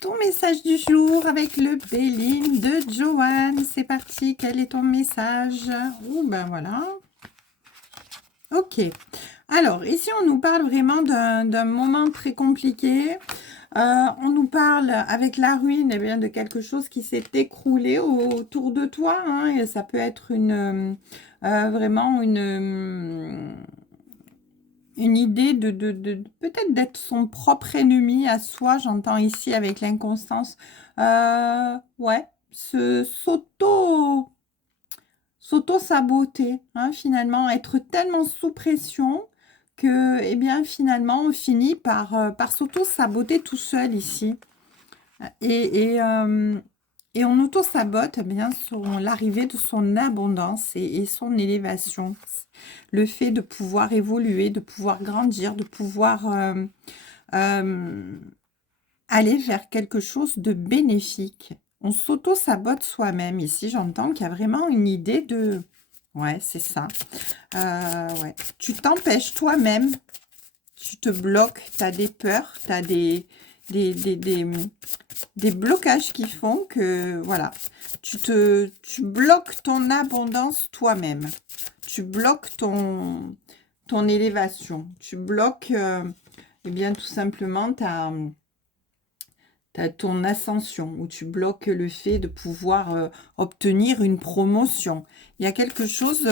ton message du jour avec le Béline de Joanne. C'est parti, quel est ton message? Oh, ben voilà. Ok. Alors, ici, on nous parle vraiment d'un moment très compliqué. On nous parle avec la ruine, eh bien, de quelque chose qui s'est écroulé autour de toi. Hein, et ça peut être vraiment une idée de peut-être d'être son propre ennemi à soi, j'entends ici avec l'inconstance. Ouais, s'auto-saboter, hein, finalement, être tellement sous pression que, eh bien, finalement, on finit par s'auto-saboter tout seul ici. Et, et, euh, et on auto-sabote eh bien l'arrivée de son abondance et son élévation. Le fait de pouvoir évoluer, de pouvoir grandir, de pouvoir euh, aller vers quelque chose de bénéfique. On s'auto-sabote soi-même. Ici, j'entends qu'il y a vraiment une idée de... Ouais, c'est ça. Ouais. Tu t'empêches toi-même, tu te bloques, tu as des peurs, tu as des, des, des, des blocages qui font que, voilà, tu bloques ton abondance toi-même. Tu bloques ton élévation. Tu bloques, eh bien, tout simplement, ton ascension, où tu bloques le fait de pouvoir obtenir une promotion. Il y a quelque chose,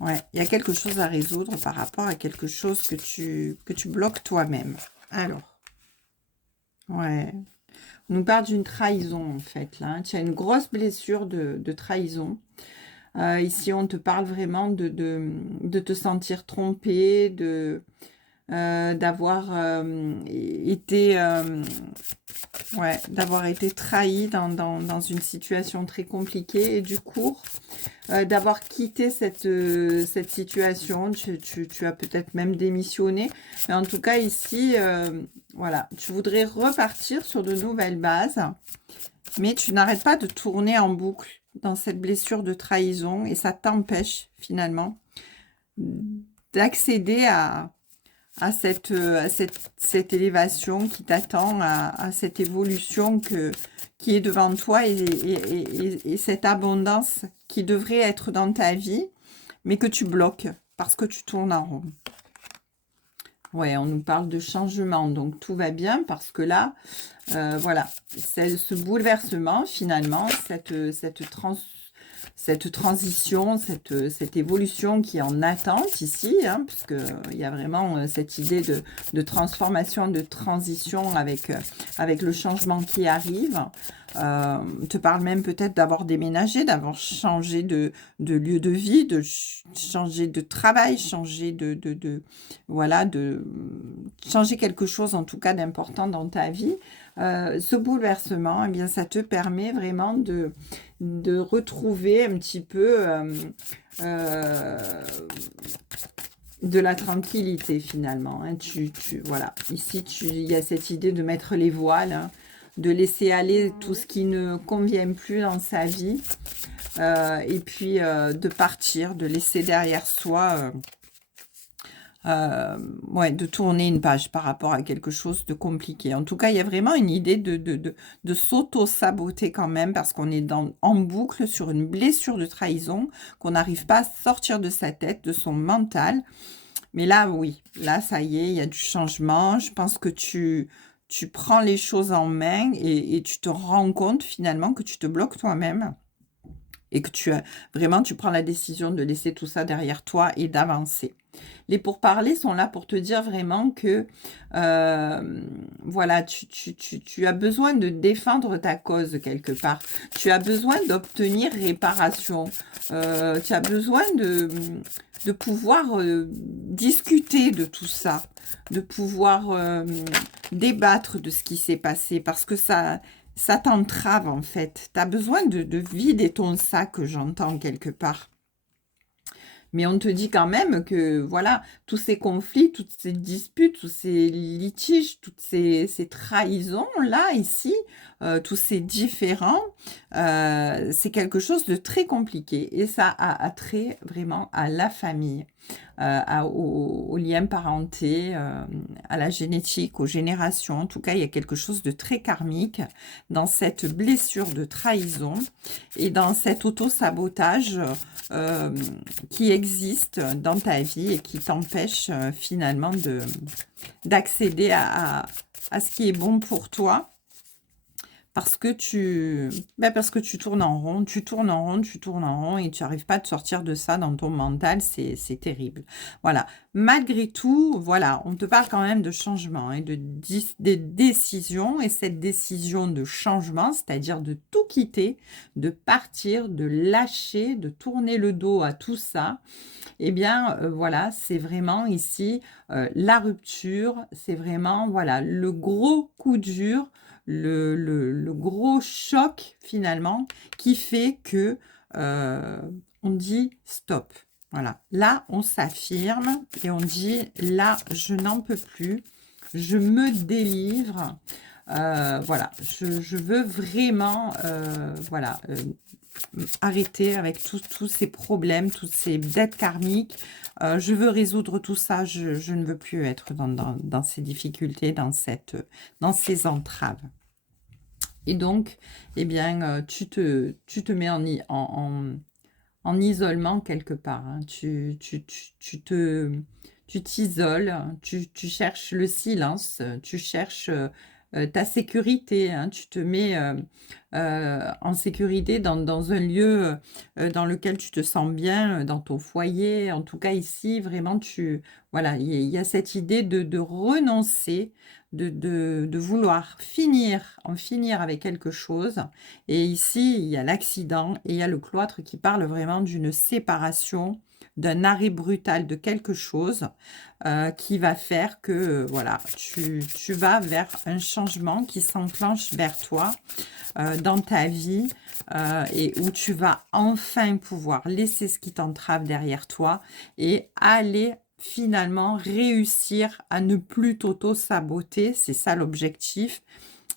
ouais, il y a quelque chose à résoudre par rapport à quelque chose que tu bloques toi-même. Alors, ouais. On nous parle d'une trahison, en fait, là. Hein. Tu as une grosse blessure de trahison. Ici, on te parle vraiment de te sentir trompé, d'avoir été... ouais, d'avoir été trahi dans une situation très compliquée et du coup, d'avoir quitté cette situation. Tu as peut-être même démissionné. Mais en tout cas, ici, voilà, tu voudrais repartir sur de nouvelles bases, mais tu n'arrêtes pas de tourner en boucle dans cette blessure de trahison et ça t'empêche finalement d'accéder à cette élévation qui t'attend, à cette évolution qui est devant toi et cette abondance qui devrait être dans ta vie, mais que tu bloques parce que tu tournes en rond. Ouais, on nous parle de changement, donc tout va bien parce que là, voilà, ce bouleversement, finalement, cette transition, cette évolution qui est en attente ici, hein, puisqu'il y a vraiment cette idée de transformation, de transition avec le changement qui arrive. Te parle même peut-être d'avoir déménagé, d'avoir changé de lieu de vie, de changer de travail, voilà, de changer quelque chose en tout cas d'important dans ta vie. Ce bouleversement, eh bien, ça te permet vraiment de retrouver un petit peu de la tranquillité finalement. Hein. Voilà. Ici, il y a cette idée de mettre les voiles, hein, de laisser aller tout ce qui ne convient plus dans sa vie et puis de partir, de laisser derrière soi... ouais, de tourner une page par rapport à quelque chose de compliqué. En tout cas, il y a vraiment une idée de s'auto-saboter quand même parce qu'on est en boucle sur une blessure de trahison, qu'on n'arrive pas à sortir de sa tête, de son mental. Mais là, oui, là, ça y est, il y a du changement. Je pense que tu prends les choses en main et tu te rends compte finalement que tu te bloques toi-même et que tu prends la décision de laisser tout ça derrière toi et d'avancer. Les pourparlers sont là pour te dire vraiment que voilà, tu as besoin de défendre ta cause quelque part. Tu as besoin d'obtenir réparation. Tu as besoin de pouvoir discuter de tout ça, de pouvoir débattre de ce qui s'est passé parce que ça t'entrave en fait. Tu as besoin de vider ton sac, j'entends quelque part. Mais on te dit quand même que, voilà, tous ces conflits, toutes ces disputes, tous ces litiges, toutes ces trahisons-là, ici, tous ces différends, c'est quelque chose de très compliqué. Et ça a attrait vraiment à la famille. au lien parenté, à la génétique, aux générations. En tout cas, il y a quelque chose de très karmique dans cette blessure de trahison et dans cet auto-sabotage qui existe dans ta vie et qui t'empêche finalement d'accéder à ce qui est bon pour toi. Parce que tu tournes en rond, tu tournes en rond, tu tournes en rond et tu n'arrives pas à te sortir de ça dans ton mental, c'est terrible. Voilà. Malgré tout, voilà, on te parle quand même de changement et de décision. Et cette décision de changement, c'est-à-dire de tout quitter, de partir, de lâcher, de tourner le dos à tout ça, eh bien, voilà, c'est vraiment ici la rupture, c'est vraiment, voilà, le gros coup dur, le gros choc finalement qui fait que on dit stop. Voilà, là on s'affirme et on dit là je n'en peux plus, je me délivre. Voilà, je veux vraiment voilà, arrêter avec tous ces problèmes, toutes ces dettes karmiques. Je veux résoudre tout ça, je ne veux plus être dans ces difficultés, dans ces entraves. Et donc, eh bien, tu te mets en isolement quelque part. Hein. Tu t'isoles, tu cherches le silence, tu cherches ta sécurité. Hein. Tu te mets en sécurité dans un lieu dans lequel tu te sens bien, dans ton foyer. En tout cas, ici, vraiment, voilà, il y a cette idée de renoncer, de vouloir en finir avec quelque chose. Et ici, il y a l'accident et il y a le cloître qui parle vraiment d'une séparation, d'un arrêt brutal de quelque chose qui va faire que voilà, tu vas vers un changement qui s'enclenche vers toi dans ta vie et où tu vas enfin pouvoir laisser ce qui t'entrave derrière toi et aller finalement réussir à ne plus t'auto-saboter, c'est ça l'objectif,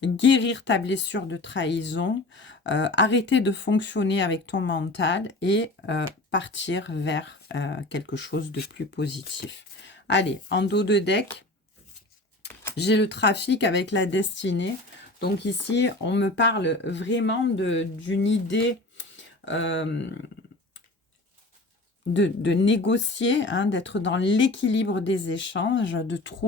guérir ta blessure de trahison, arrêter de fonctionner avec ton mental et partir vers quelque chose de plus positif. Allez, en dos de deck, j'ai le trafic avec la destinée. Donc ici, on me parle vraiment d'une idée de négocier, hein, d'être dans l'équilibre des échanges,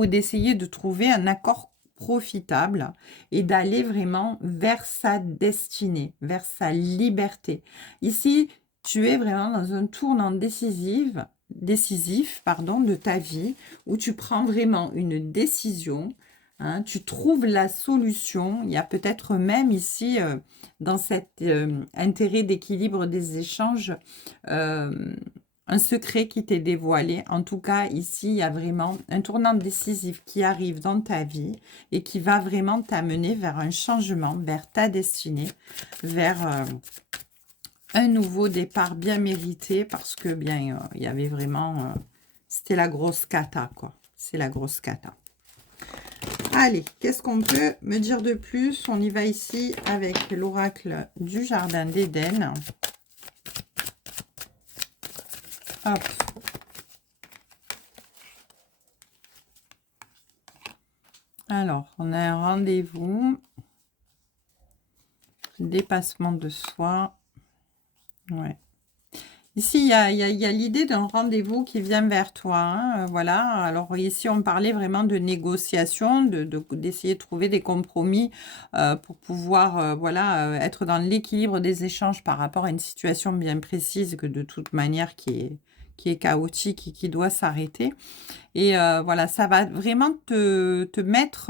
d'essayer de trouver un accord profitable et d'aller vraiment vers sa destinée, vers sa liberté. Ici, tu es vraiment dans un tournant décisif de ta vie où tu prends vraiment une décision. Hein, tu trouves la solution. Il y a peut-être même ici, dans cet intérêt d'équilibre des échanges, un secret qui t'est dévoilé. En tout cas, ici, il y a vraiment un tournant décisif qui arrive dans ta vie et qui va vraiment t'amener vers un changement, vers ta destinée, vers un nouveau départ bien mérité parce que, bien, il y avait vraiment... c'était la grosse cata, quoi. C'est la grosse cata. Allez, qu'est-ce qu'on peut me dire de plus? On y va ici avec l'oracle du Jardin d'Éden. Hop. Alors, on a un rendez-vous. Dépassement de soi. Ouais. Ici, il y a l'idée d'un rendez-vous qui vient vers toi. Hein, voilà. Alors ici, on parlait vraiment de négociation, d'essayer de trouver des compromis pour pouvoir voilà, être dans l'équilibre des échanges par rapport à une situation bien précise que de toute manière qui est chaotique et qui doit s'arrêter. Et voilà, ça va vraiment te mettre,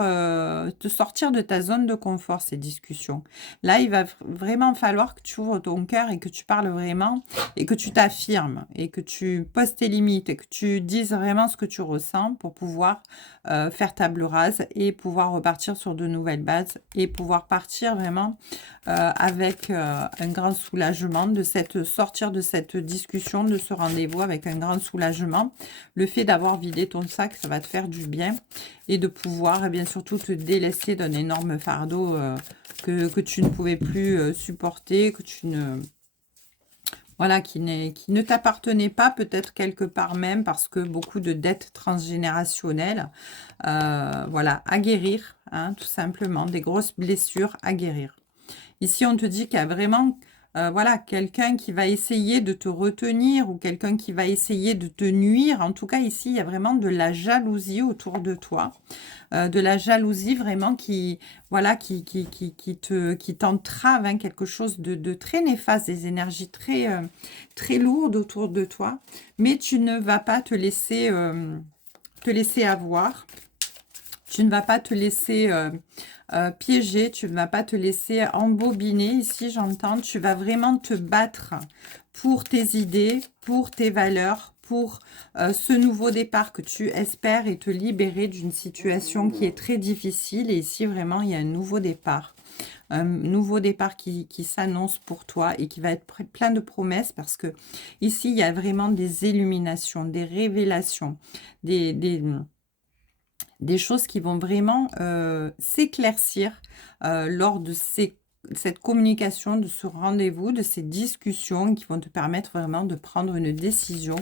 te sortir de ta zone de confort, ces discussions. Là, il va vraiment falloir que tu ouvres ton cœur et que tu parles vraiment et que tu t'affirmes et que tu poses tes limites et que tu dises vraiment ce que tu ressens pour pouvoir faire table rase et pouvoir repartir sur de nouvelles bases et pouvoir partir vraiment avec un grand soulagement sortir de cette discussion, de ce rendez-vous avec un grand soulagement. Le fait d'avoir vidé ton sac, ça va te faire du bien et de pouvoir et bien surtout te délester d'un énorme fardeau que tu ne pouvais plus supporter, que tu ne Voilà, qui ne t'appartenait pas, peut-être quelque part même, parce que beaucoup de dettes transgénérationnelles, voilà, à guérir, hein, tout simplement, des grosses blessures à guérir. Ici, on te dit qu'il y a vraiment, voilà, quelqu'un qui va essayer de te retenir ou quelqu'un qui va essayer de te nuire. En tout cas, ici, il y a vraiment de la jalousie autour de toi. De la jalousie vraiment qui, voilà, qui t'entrave, hein, quelque chose de très néfaste, des énergies très, très lourdes autour de toi. Mais tu ne vas pas te laisser avoir. Tu ne vas pas te laisser piéger, tu ne vas pas te laisser embobiner. Ici, j'entends, tu vas vraiment te battre pour tes idées, pour tes valeurs, pour ce nouveau départ que tu espères et te libérer d'une situation qui est très difficile. Et ici, vraiment, il y a un nouveau départ. Un nouveau départ qui s'annonce pour toi et qui va être plein de promesses parce que ici, il y a vraiment des illuminations, des révélations, des choses qui vont vraiment s'éclaircir lors de cette communication, de ce rendez-vous, de ces discussions qui vont te permettre vraiment de prendre une décision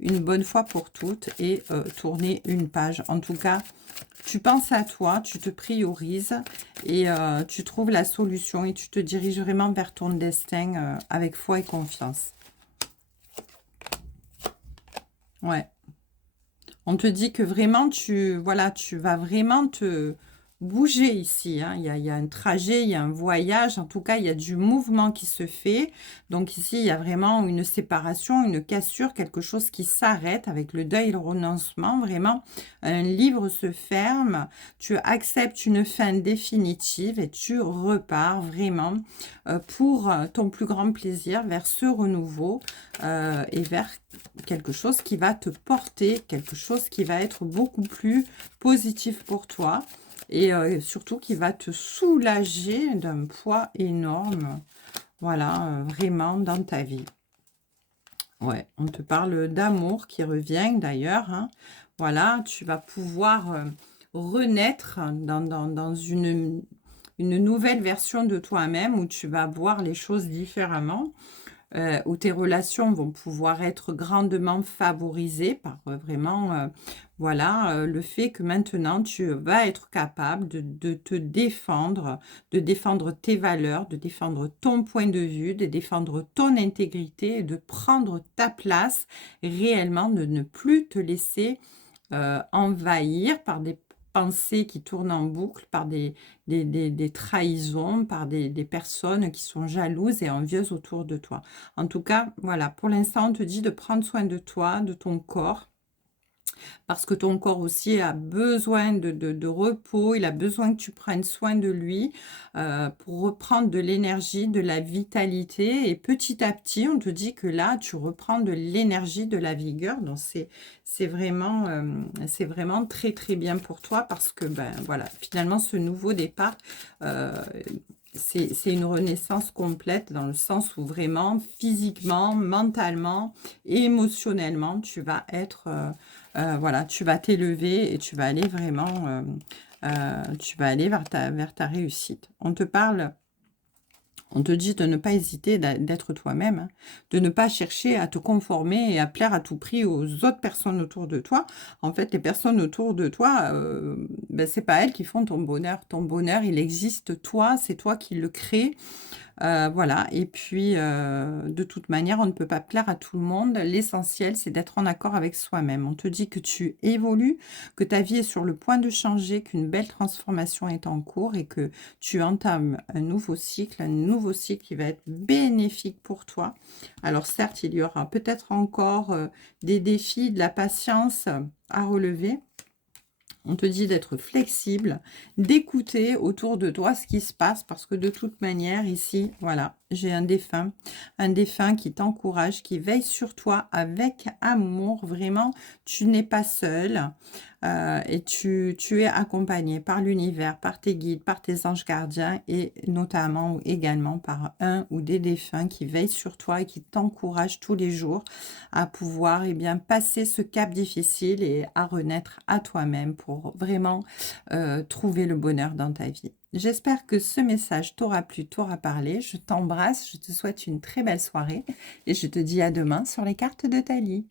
une bonne fois pour toutes et tourner une page. En tout cas, tu penses à toi, tu te priorises et tu trouves la solution et tu te diriges vraiment vers ton destin avec foi et confiance. Ouais. On te dit que vraiment, voilà, tu vas vraiment te bouger ici, hein. Il y a un trajet, il y a un voyage. En tout cas, il y a du mouvement qui se fait. Donc ici, il y a vraiment une séparation, une cassure, quelque chose qui s'arrête avec le deuil et le renoncement. Vraiment, un livre se ferme. Tu acceptes une fin définitive et tu repars vraiment pour ton plus grand plaisir vers ce renouveau et vers quelque chose qui va te porter, quelque chose qui va être beaucoup plus positif pour toi et surtout qui va te soulager d'un poids énorme, voilà, vraiment dans ta vie. Ouais, on te parle d'amour qui revient d'ailleurs, hein. Voilà, tu vas pouvoir renaître dans une nouvelle version de toi-même où tu vas voir les choses différemment. Où tes relations vont pouvoir être grandement favorisées par vraiment, voilà, le fait que maintenant tu vas être capable de te défendre, de défendre tes valeurs, de défendre ton point de vue, de défendre ton intégrité et de prendre ta place réellement, de ne plus te laisser envahir par des pensées qui tournent en boucle, par des trahisons, par des personnes qui sont jalouses et envieuses autour de toi. En tout cas, voilà, pour l'instant, on te dit de prendre soin de toi, de ton corps, parce que ton corps aussi a besoin de repos, il a besoin que tu prennes soin de lui pour reprendre de l'énergie, de la vitalité. Et petit à petit, on te dit que là, tu reprends de l'énergie, de la vigueur. Donc, c'est vraiment très, très bien pour toi parce que, ben voilà, finalement, ce nouveau départ, c'est une renaissance complète dans le sens où vraiment, physiquement, mentalement, émotionnellement, tu vas être... voilà, tu vas t'élever et tu vas aller vraiment, tu vas aller vers ta réussite. On te dit de ne pas hésiter d'être toi-même, hein, de ne pas chercher à te conformer et à plaire à tout prix aux autres personnes autour de toi. En fait, les personnes autour de toi, ben, c'est pas elles qui font ton bonheur. Ton bonheur, il existe toi, c'est toi qui le crée. Voilà, et puis de toute manière, on ne peut pas plaire à tout le monde. L'essentiel, c'est d'être en accord avec soi-même. On te dit que tu évolues, que ta vie est sur le point de changer, qu'une belle transformation est en cours et que tu entames un nouveau cycle qui va être bénéfique pour toi. Alors certes, il y aura peut-être encore des défis, de la patience à relever. On te dit d'être flexible, d'écouter autour de toi ce qui se passe parce que de toute manière, ici, voilà, j'ai un défunt qui t'encourage, qui veille sur toi avec amour. Vraiment, tu n'es pas seul. et tu es accompagné par l'univers, par tes guides, par tes anges gardiens et notamment ou également par un ou des défunts qui veillent sur toi et qui t'encouragent tous les jours à pouvoir passer ce cap difficile et à renaître à toi-même pour vraiment trouver le bonheur dans ta vie. J'espère que ce message t'aura plu, t'aura parlé. Je t'embrasse, je te souhaite une très belle soirée et je te dis à demain sur les cartes de Thalie.